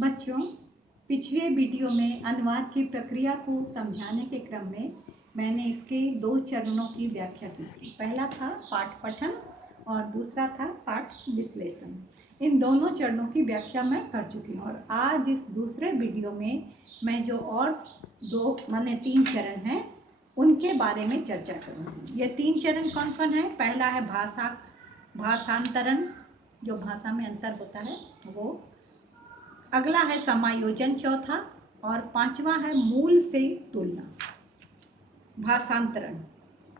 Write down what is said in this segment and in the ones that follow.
बच्चों, पिछले वीडियो में अनुवाद की प्रक्रिया को समझाने के क्रम में मैंने इसके 2 चरणों की व्याख्या की थी। पहला था पाठ पठन और दूसरा था पाठ विश्लेषण। इन दोनों चरणों की व्याख्या मैं कर चुकी हूँ और आज इस दूसरे वीडियो में मैं जो और 3 चरण हैं उनके बारे में चर्चा करूँगी। ये 3 चरण कौन कौन है? पहला है भाषांतरण, जो भाषा में अंतर होता है वो। अगला है समायोजन चौथा, और पांचवा है मूल से तुलना, भाषांतरण।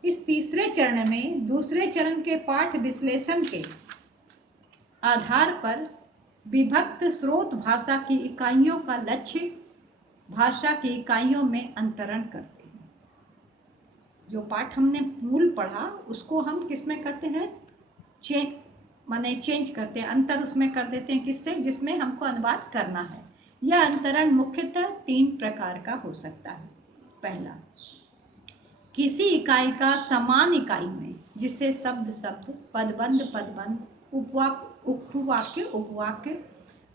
इस तीसरे चरण में दूसरे चरण के पाठ विश्लेषण के आधार पर विभक्त स्रोत भाषा की इकाइयों का लक्ष्य भाषा की इकाइयों में अंतरण करते हैं। जो पाठ हमने मूल पढ़ा उसको हम किस में करते हैं? चेंज करते हैं, अंतर उसमें कर देते हैं। किससे? जिसमें हमको अनुवाद करना है। यह अंतरण मुख्यतः 3 प्रकार का हो सकता है। पहला, किसी इकाई का समान इकाई में, जिसे शब्द शब्द, पदबंध पदबंध, उपवाक्य उपवाक्य,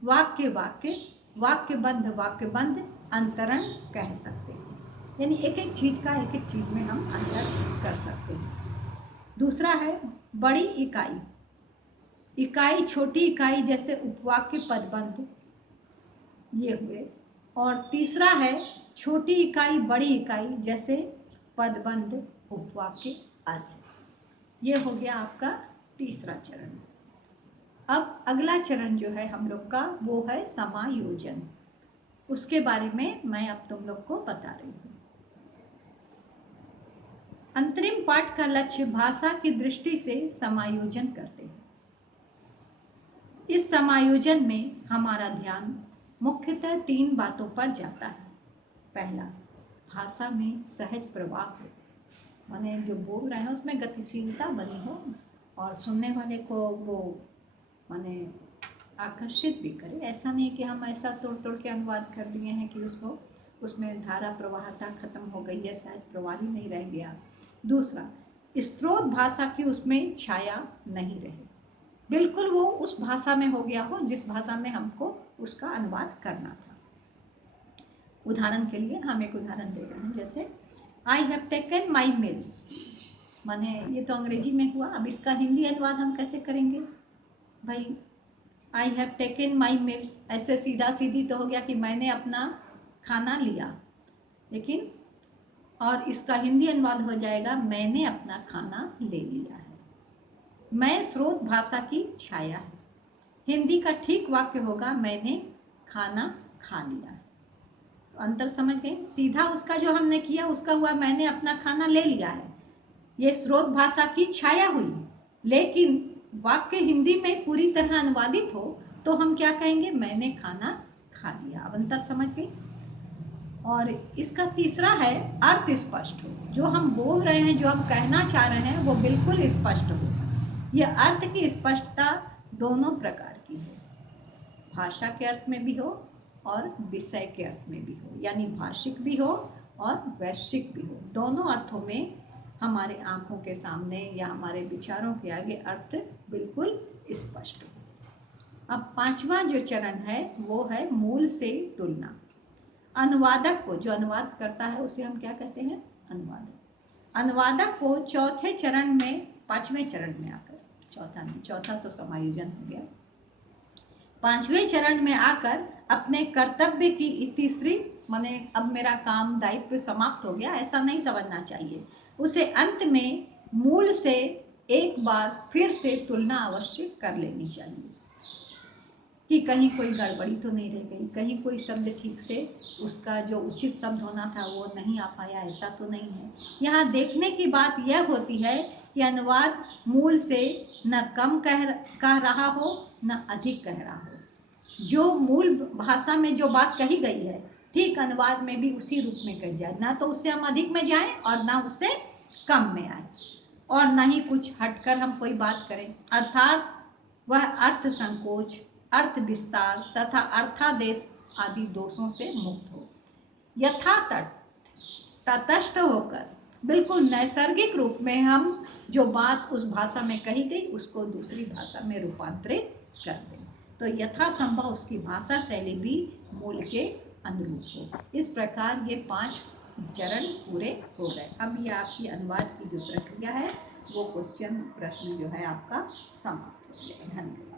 वाक्य वाक्य, वाक्यबंध वाक्यबंध अंतरण कह सकते हैं। यानी एक एक चीज का एक एक चीज में हम अंतर कर सकते हैं। दूसरा है बड़ी इकाई, छोटी इकाई जैसे उपवाक्य पदबंध, ये हुए। और तीसरा है छोटी इकाई बड़ी इकाई जैसे पदबंध उपवाक्य आदि। ये हो गया आपका तीसरा चरण। अब अगला चरण जो है हम लोग का वो है समायोजन। उसके बारे में मैं अब तुम लोग को बता रही हूँ। अंतरिम पाठ का लक्ष्य भाषा की दृष्टि से समायोजन करते हैं। इस समायोजन में हमारा ध्यान मुख्यतः 3 बातों पर जाता है। पहला, भाषा में सहज प्रवाह हो, माने जो बोल रहे हैं उसमें गतिशीलता बनी हो और सुनने वाले को वो माने आकर्षित भी करे। ऐसा नहीं कि हम ऐसा तोड़ तोड़ के अनुवाद कर दिए हैं कि उसमें धारा प्रवाहता खत्म हो गई है, सहज प्रवाह ही नहीं रह गया। दूसरा, स्रोत भाषा की उसमें छाया नहीं रहे, बिल्कुल वो उस भाषा में हो गया हो जिस भाषा में हमको उसका अनुवाद करना था। उदाहरण के लिए हम एक उदाहरण दे रहे हैं, जैसे I have taken my meals, माने ये तो अंग्रेजी में हुआ। अब इसका हिंदी अनुवाद हम कैसे करेंगे भाई? I have taken my meals, ऐसे सीधा सीधी तो हो गया कि मैंने अपना खाना लिया, लेकिन और इसका हिंदी अनुवाद हो जाएगा मैंने अपना खाना ले लिया है। मैं स्रोत भाषा की छाया है। हिंदी का ठीक वाक्य होगा मैंने खाना खा लिया है। तो अंतर समझ गए? सीधा उसका जो हमने किया उसका हुआ मैंने अपना खाना ले लिया है, ये स्रोत भाषा की छाया हुई। लेकिन वाक्य हिंदी में पूरी तरह अनुवादित हो तो हम क्या कहेंगे? मैंने खाना खा लिया। अब अंतर समझ गए? और इसका तीसरा है अर्थ स्पष्ट हो, जो हम बोल रहे हैं, जो हम कहना चाह रहे हैं वो बिल्कुल स्पष्ट हो। यह अर्थ की स्पष्टता दोनों प्रकार की हो, भाषा के अर्थ में भी हो और विषय के अर्थ में भी हो, यानी भाषिक भी हो और वैश्विक भी हो। दोनों अर्थों में हमारे आंखों के सामने या हमारे विचारों के आगे अर्थ बिल्कुल स्पष्ट हो। अब पांचवा जो चरण है वो है मूल से तुलना। अनुवादक को, जो अनुवाद करता है उसे हम क्या कहते हैं? अनुवादक। अनुवादक को चौथे चरण में, 5वें चरण में आकर, चौथा तो समायोजन हो गया, 5वें चरण में आकर अपने कर्तव्य की तीसरी, माने अब मेरा काम दायित्व समाप्त हो गया, ऐसा नहीं समझना चाहिए। उसे अंत में मूल से एक बार फिर से तुलना अवश्य कर लेनी चाहिए कि कहीं कोई गड़बड़ी तो नहीं रह गई, कहीं कोई शब्द ठीक से उसका जो उचित शब्द होना था वो नहीं आ पाया, ऐसा तो नहीं है। यहाँ देखने की बात यह होती है कि अनुवाद मूल से न कम कह रहा हो न अधिक कह रहा हो। जो मूल भाषा में जो बात कही गई है ठीक अनुवाद में भी उसी रूप में कही जाए, ना तो उससे हम अधिक में जाएं और ना उससे कम में आए, और ना ही कुछ हटकर हम कोई बात करें। अर्थात वह अर्थ संकोच, अर्थ विस्तार तथा अर्थादेश आदि दोषों से मुक्त हो। तटस्थ होकर बिल्कुल नैसर्गिक रूप में हम जो बात उस भाषा में कही गई उसको दूसरी भाषा में रूपांतरित कर दें। तो यथासंभव उसकी भाषा शैली भी मूल के अनुरूप हो। इस प्रकार ये 5 चरण पूरे हो गए। अब ये आपकी अनुवाद की जो प्रक्रिया है वो प्रश्न जो है आपका समाप्त हो गया। धन्यवाद।